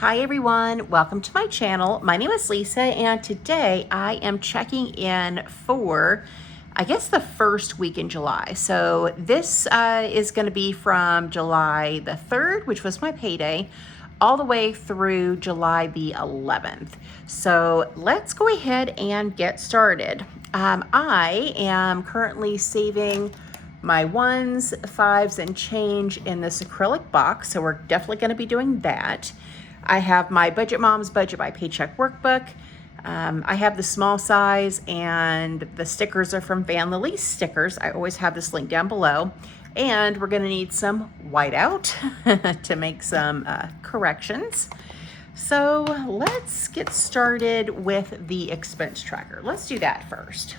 Hi everyone, welcome to my channel. My name is Lisa and today I am checking in for, I guess, the first week in July. So this is going to be from July the 3rd, which was my payday, all the way through July the 11th. So let's go ahead and get started. I am currently saving my 1s, 5s, and change in this acrylic box, so we're definitely going to be doing that. I have my Budget Mom's Budget by Paycheck workbook. I have the small size, and the stickers are from VanLilysStickers. I always have this link down below. And we're going to need some whiteout to make some corrections. So let's get started with the expense tracker. Let's do that first,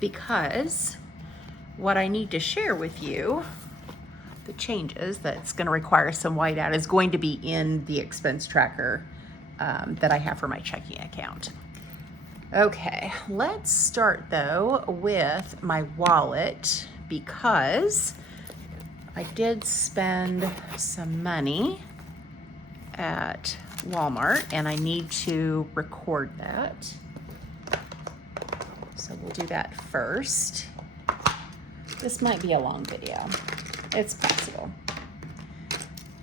because what I need to share with you, the changes that's going to require some whiteout, is going to be in the expense tracker that I have for my checking account. Okay, let's start though with my wallet, because I did spend some money at Walmart and I need to record that. So we'll do that first. This might be a long video. It's possible.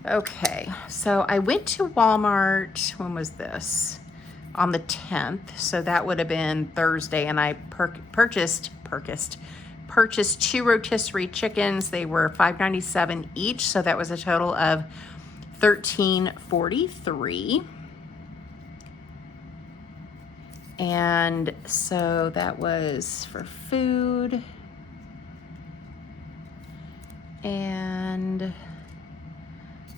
Okay, so I went to Walmart, when was this? On the 10th, so that would have been Thursday, and I purchased 2 rotisserie chickens. They were $5.97 each, so that was a total of $13.43. And so that was for food. And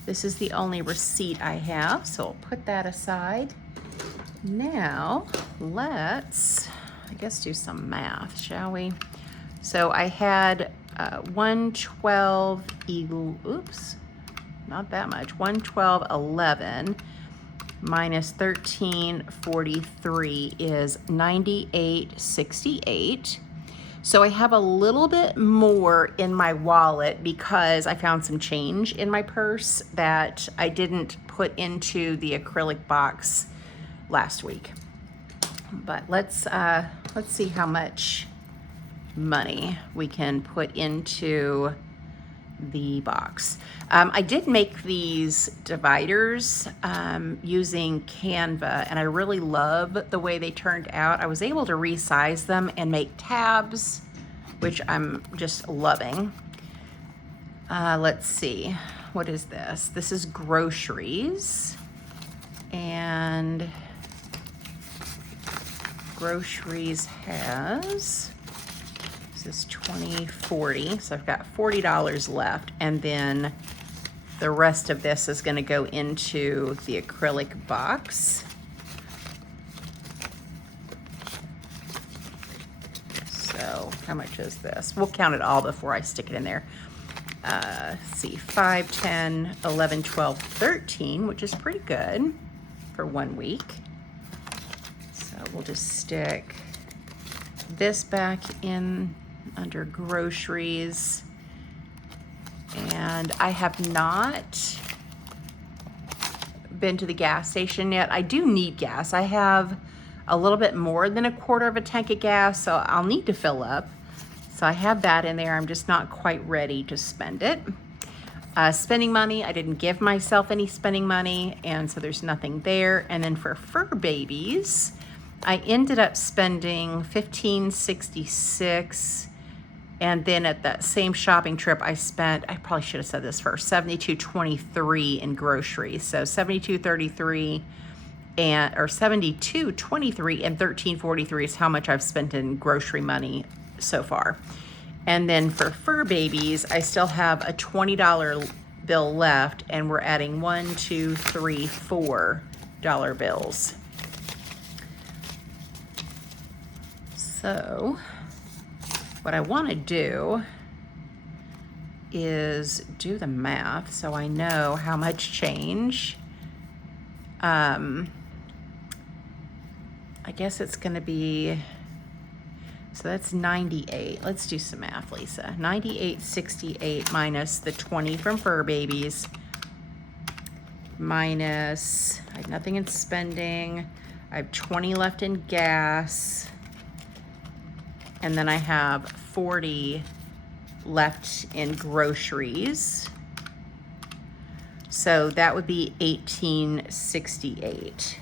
this is the only receipt I have, so I'll put that aside. Now let's, I guess, do some math, shall we? So I had 112, oops, not that much, 112.11 minus 13.43 is 98.68. So I have a little bit more in my wallet because I found some change in my purse that I didn't put into the acrylic box last week. But let's see how much money we can put into the box. I did make these dividers using Canva, and I really love the way they turned out. I was able to resize them and make tabs, which I'm just loving. Let's see, what is this? This is groceries, and groceries has, this is $20.40, so I've got $40 left, and then the rest of this is going to go into the acrylic box. So how much is this? We'll count it all before I stick it in there. Let's see, 5, 10, 11, 12, 13, which is pretty good for 1 week. So we'll just stick this back in under groceries. And I have not been to the gas station yet. I do need gas. I have a little bit more than 1/4 of a tank of gas, so I'll need to fill up. So I have that in there. I'm just not quite ready to spend it. Spending money, I didn't give myself any spending money, and so there's nothing there. And then for fur babies, I ended up spending $15.66, and then at that same shopping trip I spent, I probably should have said this first, $72.23 in groceries. So $72.33 and or $72.23 and $13.43 is how much I've spent in grocery money so far. And then for fur babies, I still have a $20 bill left, and we're adding 1, 2, 3, $4 bills. So what I want to do is do the math so I know how much change. I guess it's going to be, so that's 98. Let's do some math, Lisa. 98.68 minus the 20 from fur babies minus, I have nothing in spending. I have 20 left in gas. And then I have 40 left in groceries. So that would be $18.68.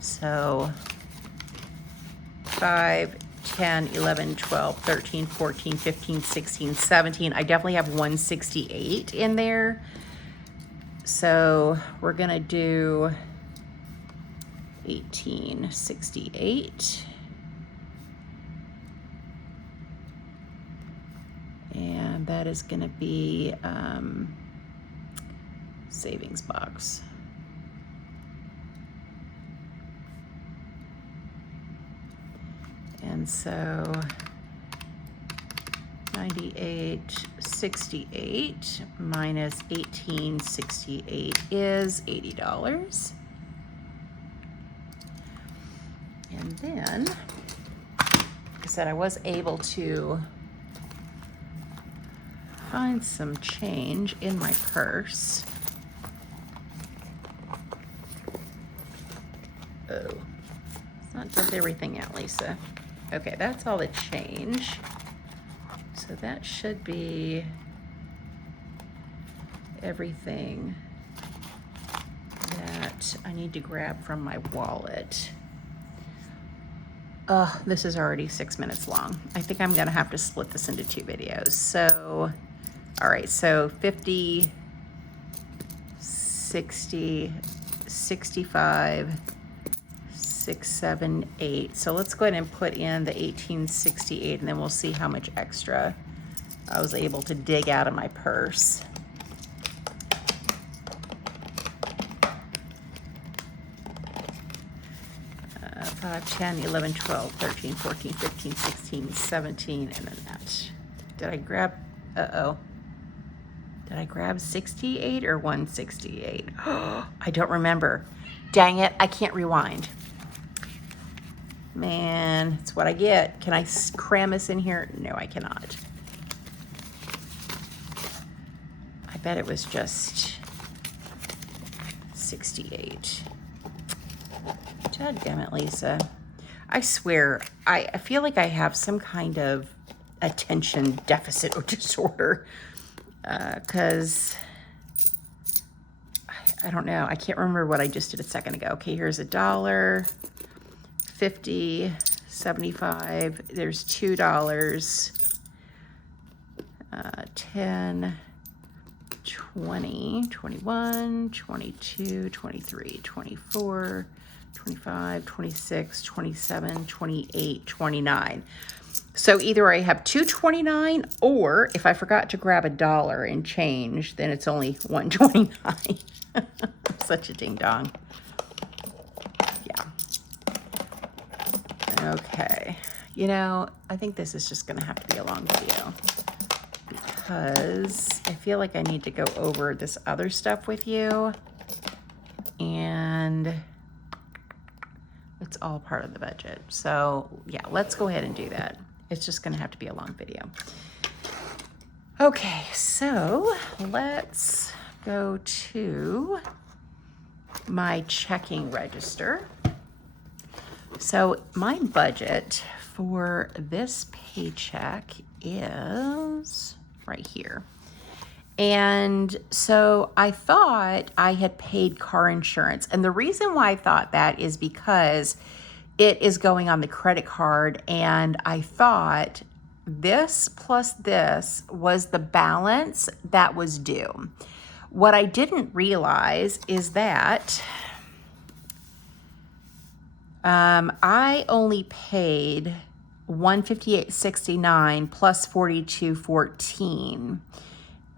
So 5, 10, 11, 12, 13, 14, 15, 16, 17. I definitely have 168 in there. So we're gonna do 1868. And that is gonna be savings box. And so 98.68 minus 18.68 is $80. And then, like I said, I was able to find some change in my purse. Oh, let's not dump everything out, Lisa. Okay, that's all the change. So that should be everything that I need to grab from my wallet. This is already 6 minutes long. I think I'm gonna have to split this into 2 videos. So, all right, so 50, 60, 65, 6, 7, 8. So let's go ahead and put in the 1868, and then we'll see how much extra I was able to dig out of my purse. 5, 10, 11, 12, 13, 14, 15, 16, 17, and then that. Did I grab, did I grab 68 or 168? I don't remember. Dang it, I can't rewind. Man, it's what I get. Can I cram this in here? No, I cannot. I bet it was just 68. God damn it, Lisa. I swear, I feel like I have some kind of attention deficit or disorder. Because I don't know. I can't remember what I just did a second ago. Okay, here's $1, 50, 75. There's $2, 10, 20, 21, 22, 23, 24, 25, 26, 27, 28, 29. So either I have 229, or if I forgot to grab $1 and change, then it's only 129. Such a ding dong. Yeah. Okay. You know, I think this is just going to have to be a long video because I feel like I need to go over this other stuff with you, and it's all part of the budget. So yeah, let's go ahead and do that. It's just going to have to be a long video. Okay, so let's go to my checking register. So my budget for this paycheck is right here. And so I thought I had paid car insurance. And the reason why I thought that is because it is going on the credit card. And I thought this plus this was the balance that was due. What I didn't realize is that I only paid $158.69 plus $42.14.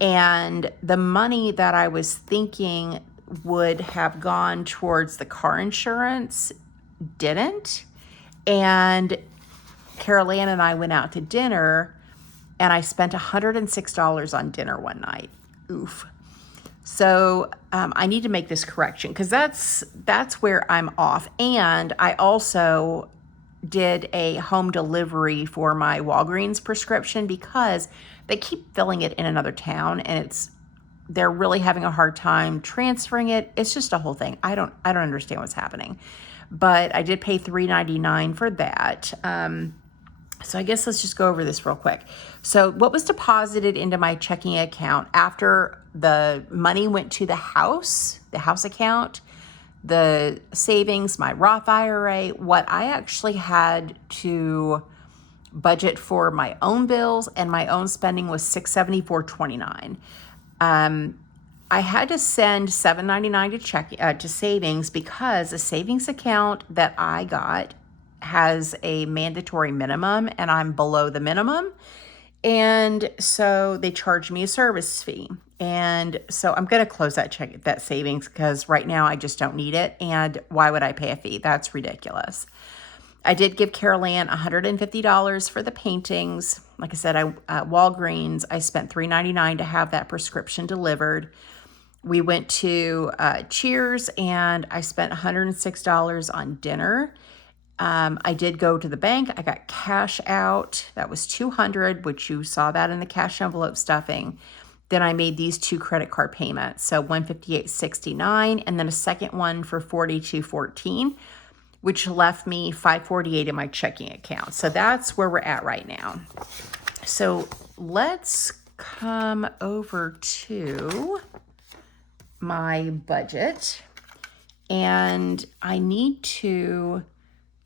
And the money that I was thinking would have gone towards the car insurance didn't. And Carol Ann and I went out to dinner, and I spent $106 on dinner one night. Oof. So I need to make this correction because that's where I'm off. And I also did a home delivery for my Walgreens prescription because they keep filling it in another town, and it's they're really having a hard time transferring it. It's just a whole thing. I don't understand what's happening. But I did pay $3.99 for that. So I guess let's just go over this real quick. So what was deposited into my checking account after the money went to the house account, the savings, my Roth IRA, what I actually had to budget for my own bills and my own spending was $674.29. I had to send $7.99 to savings because a savings account that I got has a mandatory minimum and I'm below the minimum. And so they charged me a service fee. And so I'm going to close that savings because right now I just don't need it. And why would I pay a fee? That's ridiculous. I did give Carol Ann $150 for the paintings. Like I said, at Walgreens, I spent $3.99 to have that prescription delivered. We went to Cheers and I spent $106 on dinner. I did go to the bank. I got cash out. That was $200, which you saw that in the cash envelope stuffing. Then I made these 2 credit card payments. So $158.69 and then a second one for $42.14, which left me $548 in my checking account. So that's where we're at right now. So let's come over to my budget, and I need to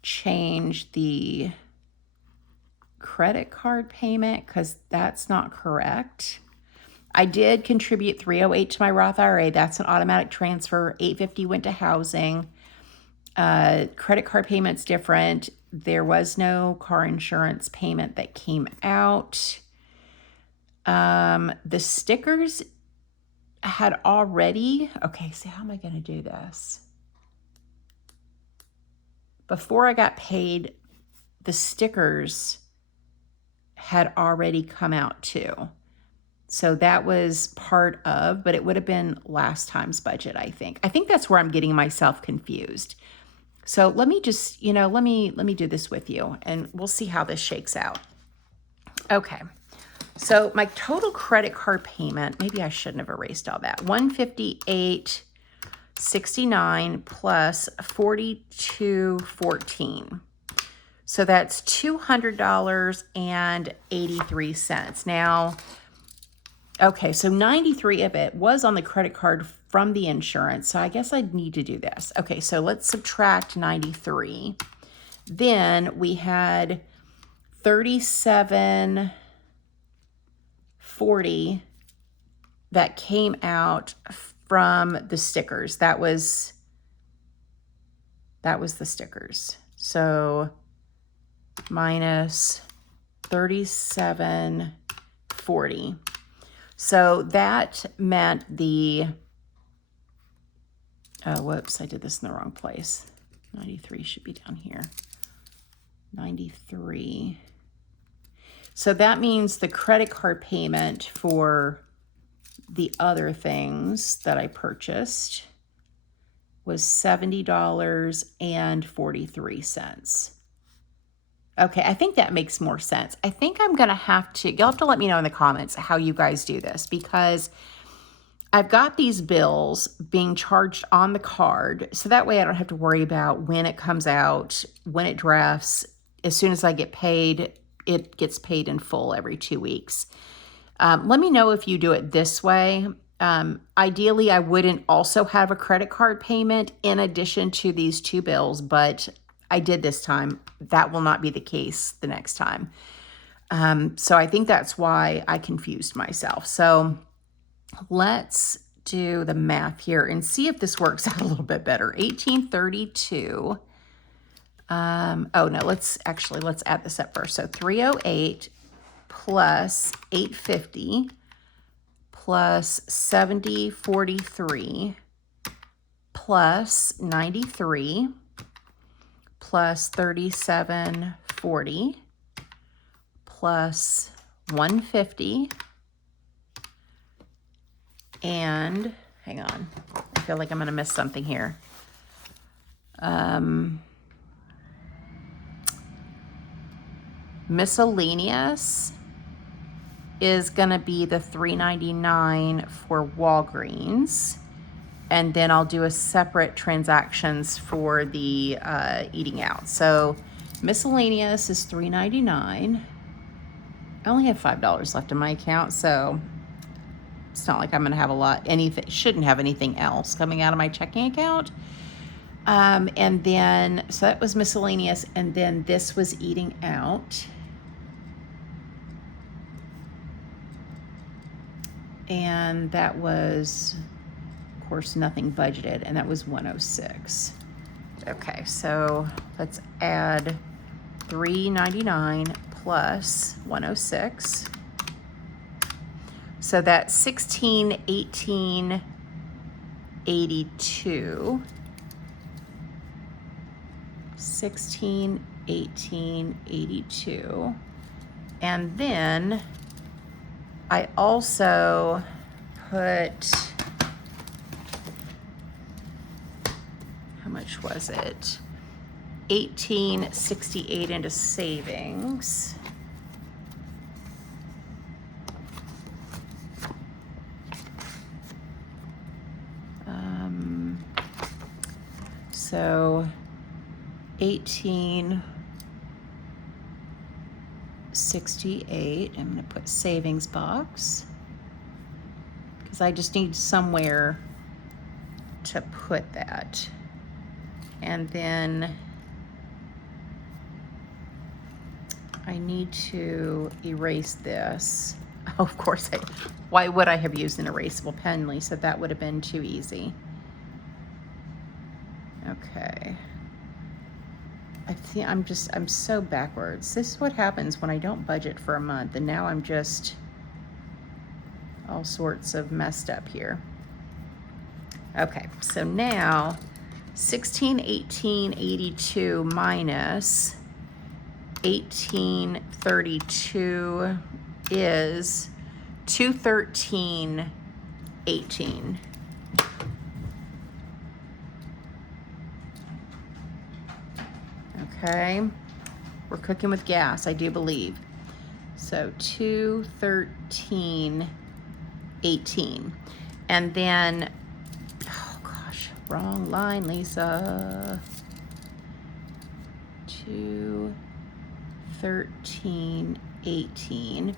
change the credit card payment because that's not correct. I did contribute $308 to my Roth IRA. That's an automatic transfer. $850 went to housing. Credit card payment's different. There was no car insurance payment that came out. The stickers had already, okay, so how am I going to do this? Before I got paid, the stickers had already come out too. So that was part of, but it would have been last time's budget, I think. I think that's where I'm getting myself confused. So let me just, let me do this with you and we'll see how this shakes out. Okay. So my total credit card payment, maybe I shouldn't have erased all that. $158.69 plus $42.14. So that's $200.83. Now, okay, so 93 of it was on the credit card from the insurance. So I guess I'd need to do this. Okay, so let's subtract 93. Then we had 37.40 that came out from the stickers. That was the stickers. So minus 37.40. So that meant whoops, I did this in the wrong place. 93 should be down here. 93. So that means the credit card payment for the other things that I purchased was $70.43. Okay, I think that makes more sense. I think I'm going to you'll have to let me know in the comments how you guys do this, because I've got these bills being charged on the card. So that way I don't have to worry about when it comes out, when it drafts. As soon as I get paid, it gets paid in full every 2 weeks. Let me know if you do it this way. Ideally, I wouldn't also have a credit card payment in addition to these 2 bills, but I did this time. That will not be the case the next time. So I think that's why I confused myself. So let's do the math here and see if this works out a little bit better. 1832. Oh no, let's add this up first. So 308 plus 850 plus 70.43 plus 93 plus 37.40 plus 150 and hang on, I feel like I'm going to miss something here. Miscellaneous is gonna be the $3.99 for Walgreens. And then I'll do a separate transactions for the eating out. So miscellaneous is $3.99. I only have $5 left in my account, so it's not like I'm gonna have a lot, shouldn't have anything else coming out of my checking account. And then, so that was miscellaneous, and then this was eating out. And that was, of course, nothing budgeted, and that was 106. Okay, so let's add $3.99 plus 106. So that's $16.18.82. $16.18.82. And then I also put, how much was it? $18.68 into savings. So 18.68. I'm going to put savings box because I just need somewhere to put that. And then I need to erase this. Oh, of course, why would I have used an erasable pen, Lisa? That would have been too easy. Okay. I'm so backwards. This is what happens when I don't budget for a month, and now I'm just all sorts of messed up here. Okay, so now 16.18.82 minus 18.32 is 213.18. Okay, we're cooking with gas, I do believe. So 213.18. And then, oh gosh, wrong line, Lisa. 213.18.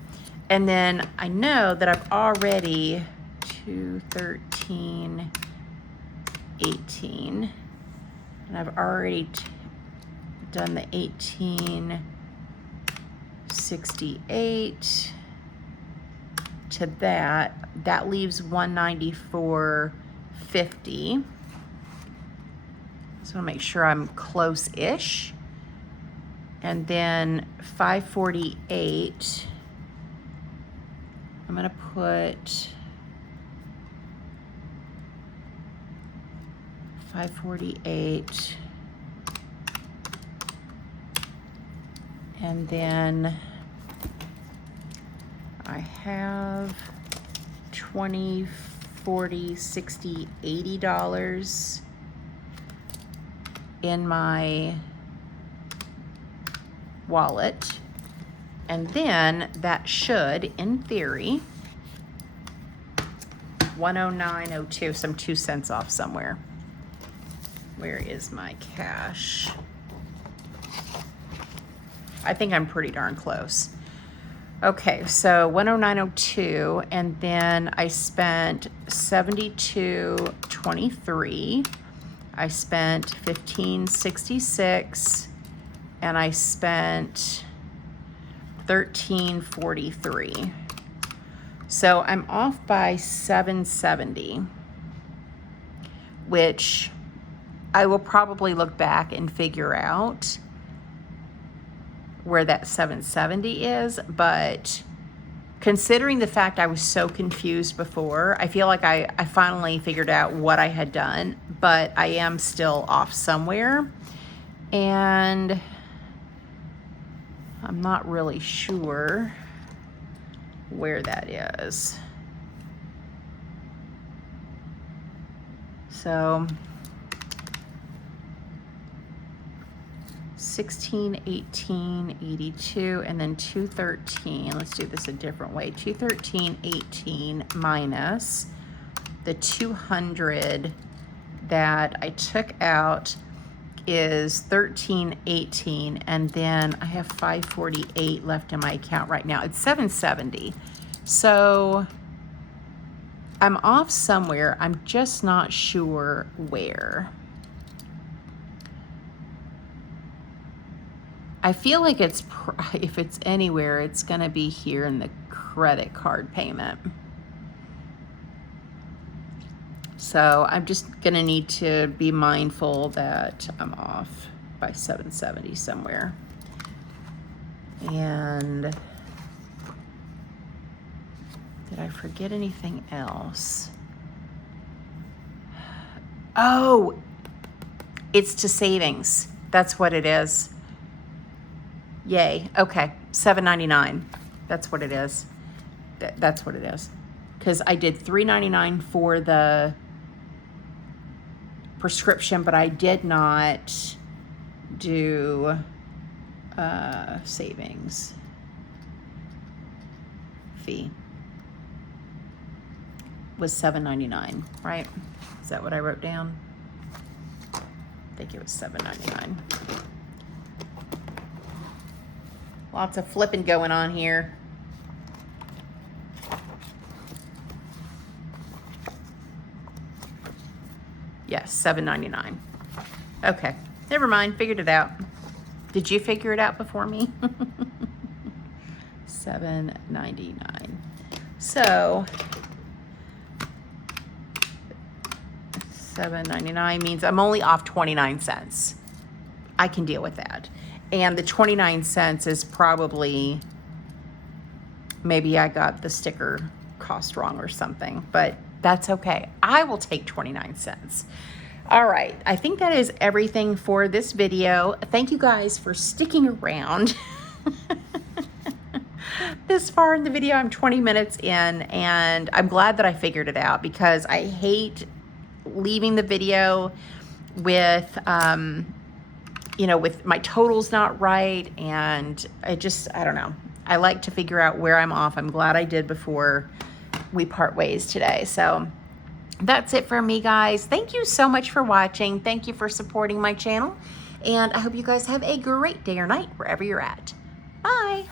And then I know that I've already 213.18. And I've already done the 18.68 to that. That leaves 194.50. So I'll make sure I'm close-ish. And then 548. I'm gonna put 548. And then I have $20, $40, $60, $80 in my wallet. And then that should, in theory, 109.02, so I'm 2 cents off somewhere. Where is my cash? I think I'm pretty darn close. Okay, so 109.02, and then I spent 72.23. I spent 15.66, and I spent 13.43. So I'm off by 770, which I will probably look back and figure out where that 770 is, but considering the fact I was so confused before, I feel like I finally figured out what I had done, but I am still off somewhere, and I'm not really sure where that is. So 1618.82, and then 213. Let's do this a different way. 213.18 minus the 200 that I took out is 1318, and then I have 548 left in my account right now. It's 770. So I'm off somewhere. I'm just not sure where. I feel like it's, if it's anywhere, it's gonna be here in the credit card payment. So I'm just gonna need to be mindful that I'm off by 770 somewhere. And did I forget anything else? Oh, it's to savings. That's what it is. Yay. Okay. $7.99. That's what it is. That's what it is. Because I did $3.99 for the prescription, but I did not do savings fee. Was $7.99, right? Is that what I wrote down? I think it was $7.99. Lots of flipping going on here. Yes, $7.99. Okay, never mind, figured it out. Did you figure it out before me? $7.99. So $7.99 means I'm only off 29 cents. I can deal with that. And the 29 cents is probably, maybe I got the sticker cost wrong or something, but that's okay. I will take 29 cents. All right, I think that is everything for this video. Thank you guys for sticking around this far in the video. I'm 20 minutes in, and I'm glad that I figured it out, because I hate leaving the video with, you know, with my totals not right, and I don't know. I like to figure out where I'm off. I'm glad I did before we part ways today. So that's it for me, guys. Thank you so much for watching. Thank you for supporting my channel, and I hope you guys have a great day or night wherever you're at. Bye.